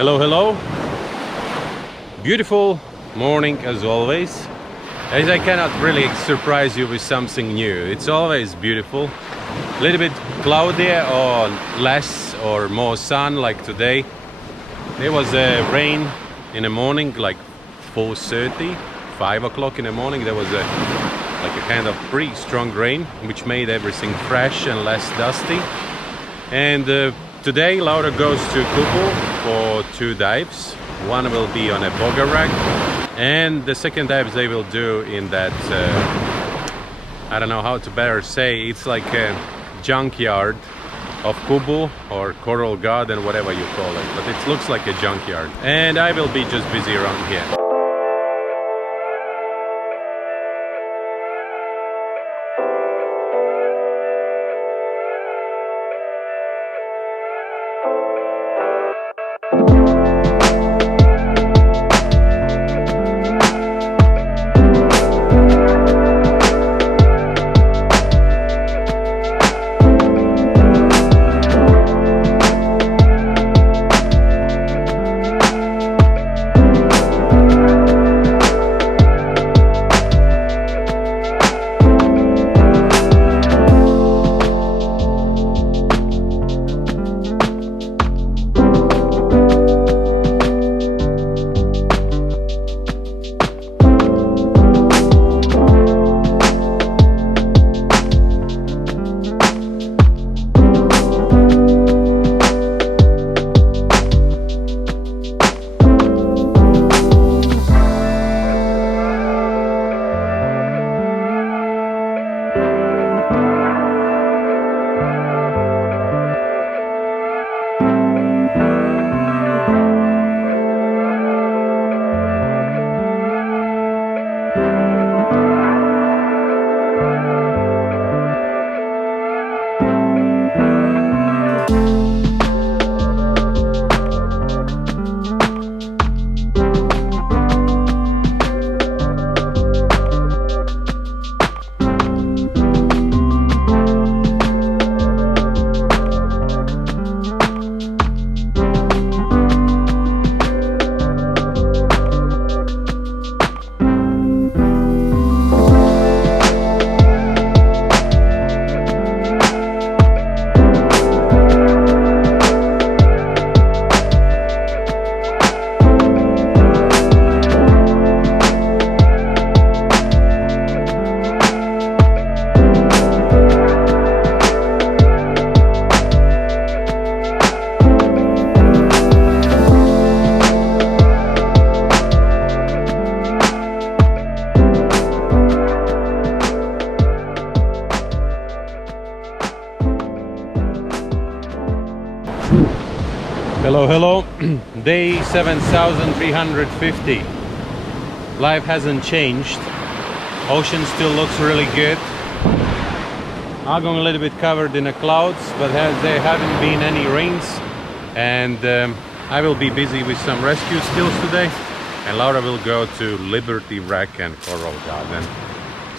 Hello, hello. Beautiful morning as always. As I cannot really surprise you with something new. It's always beautiful. A little bit cloudy or less or more sun like today. There was rain in the morning, like 4:30, 5 o'clock in the morning. There was a kind of pretty strong rain, which made everything fresh and less dusty. And today Laura goes to Kubu for 2 dives. One will be on a Boga rack, and the second dives they will do in that I don't know how to better say, it's like a junkyard of Kubu or coral garden, whatever you call it, but it looks like a junkyard. And I will be just busy around here. Hello, hello. Day 7350. Life hasn't changed. Ocean still looks really good. Argon a little bit covered in the clouds, but there haven't been any rains. And I will be busy with some rescue skills today. And Laura will go to Liberty Wreck and Coral Garden.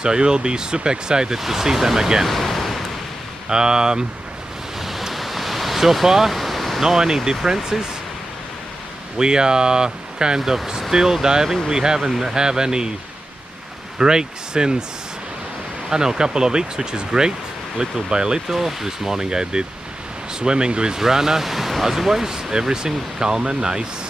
So you will be super excited to see them again. So far, no any differences. We are kind of still diving. We haven't have any breaks since, I don't know, a couple of weeks, which is great. Little by little. This morning I did swimming with Rana. Otherwise, everything calm and nice.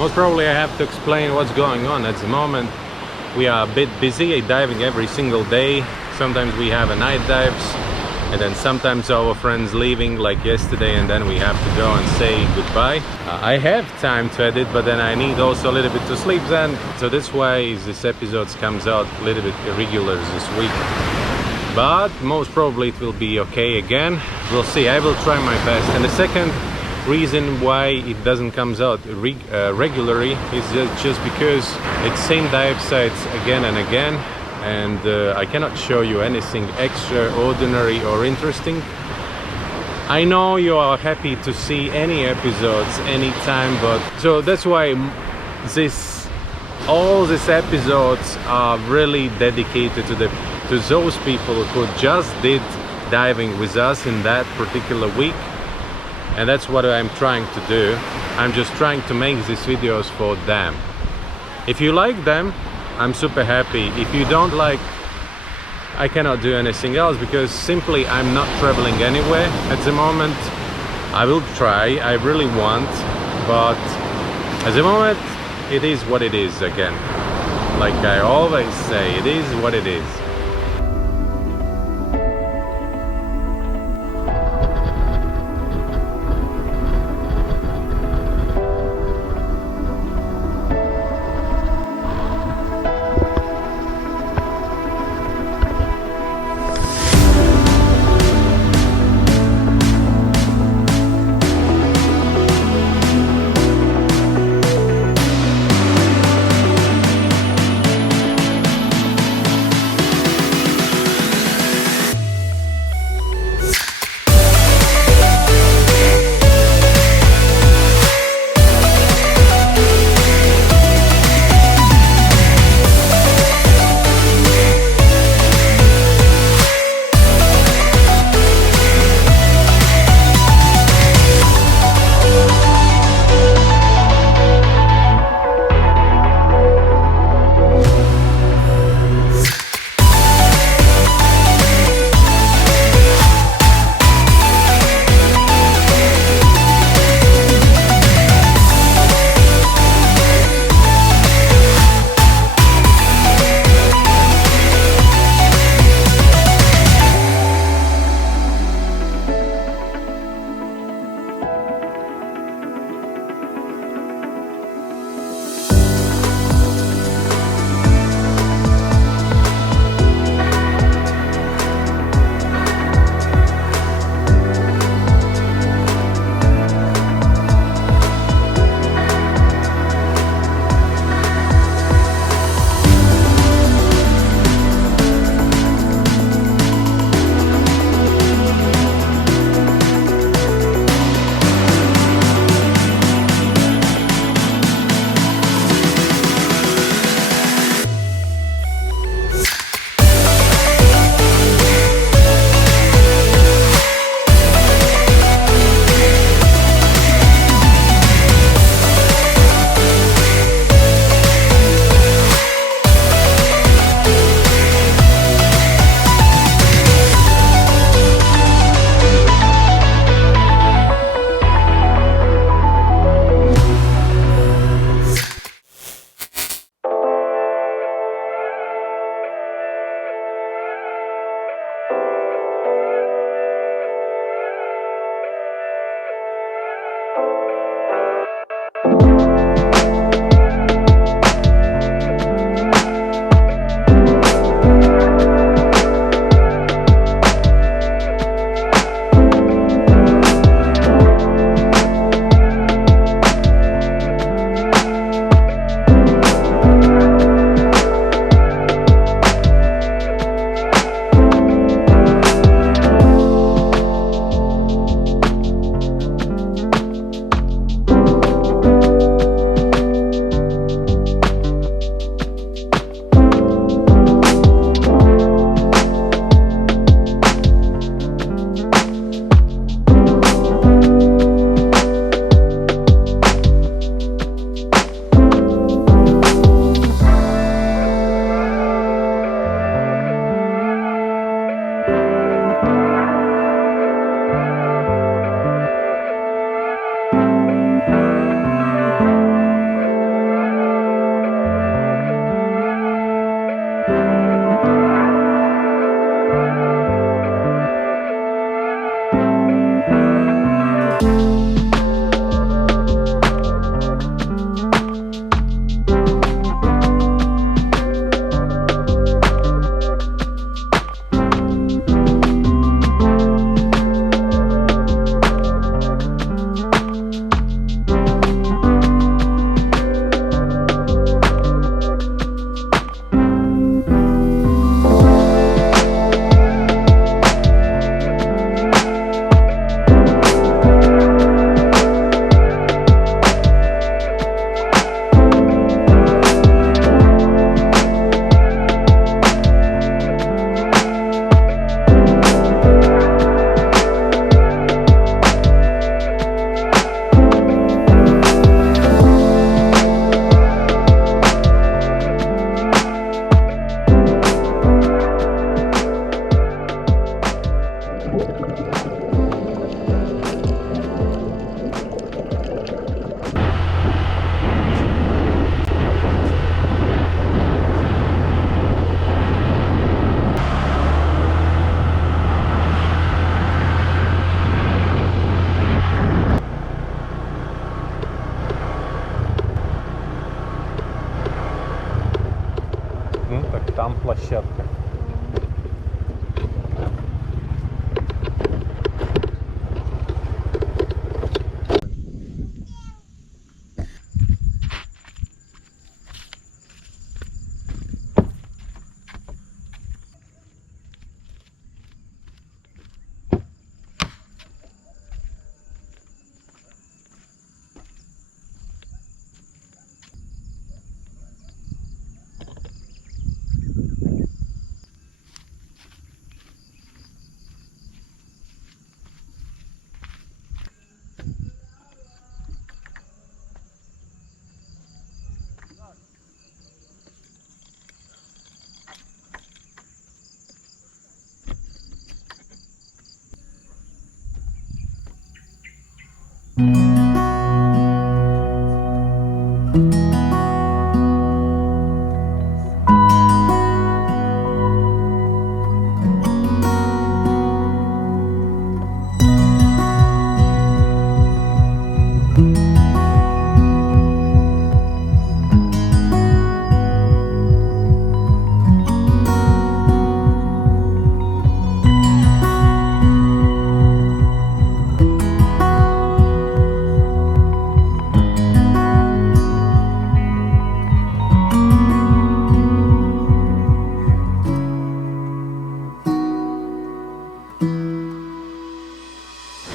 Most probably I have to explain what's going on. At the moment we are a bit busy diving every single day. Sometimes we have a night dives, and then sometimes our friends leaving like yesterday, and then we have to go and say goodbye. I have time to edit, but then I need also a little bit to sleep then, so that's why this episode comes out a little bit irregular this week. But most probably it will be okay again. We'll see. I will try my best. And the second reason why it doesn't comes out regularly is just because it's same dive sites again and again, and I cannot show you anything extraordinary or interesting. I know you are happy to see any episodes anytime, but so that's why all these episodes are really dedicated to those people who just did diving with us in that particular week. And that's what I'm trying to do. I'm just trying to make these videos for them. If you like them, I'm super happy. If you don't like, I cannot do anything else, because simply I'm not traveling anywhere at the moment. I will try, I really want, but at the moment it is what it is again. Like I always say, it is what it is.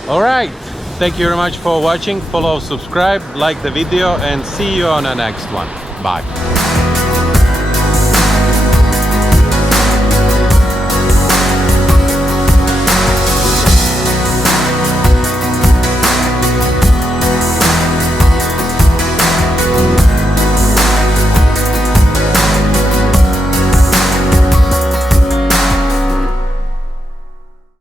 Alright, thank you very much for watching. Follow, subscribe, like the video, and see you on the next one. Bye.